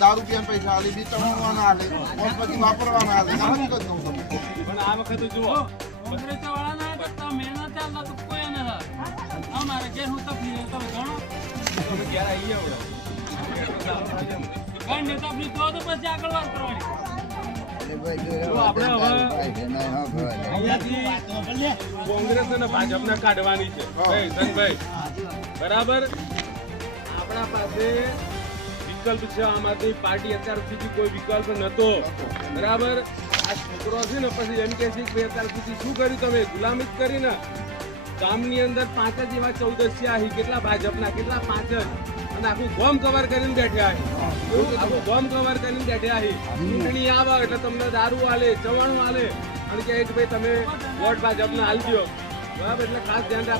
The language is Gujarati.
દારૂ પીવાના પૈસા આલે, બીજ ચડાવવાના આલે, પછી વાપરવાના આલે. આ હકીકત કહું તમને. પણ આ વખતે જુઓ. અમારે ઘેર હું તકલીફ તમે જાણો તમે આવી નહીં તો તો પછી આગળ વાત કરવાની આપણે હવે અહીંયાથી કોંગ્રેસ અને ભાજપને કાઢવાની છે. ધનભાઈ બરાબર? આપણા પાસે વિકલ્પ છે આમ આદમી પાર્ટી અત્યાર સુધી કોઈ વિકલ્પ નતો. બરાબર? આ છોકરો છે ને પછી એમ કે છે કે અત્યાર સુધી શું કર્યું તમે? ગુલામી કરીને કરી ને. ગામની અંદર પાંચ જ એવા ચૌદસિયા અહીં કેટલા ભાજપના કેટલા પાંચ જ. અને આખું ગોમ કવર કરીને બેઠ્યા આખું ગોમ કવર કરીને બેઠ્યા ચૂંટણી આવે એટલે તમને દારૂ આલે ચવાણું આલે. કહે કે ભાઈ તમે વોટ ભાજપને હાલ દો બરાબર? એટલે ખાસ ધ્યાન રાખો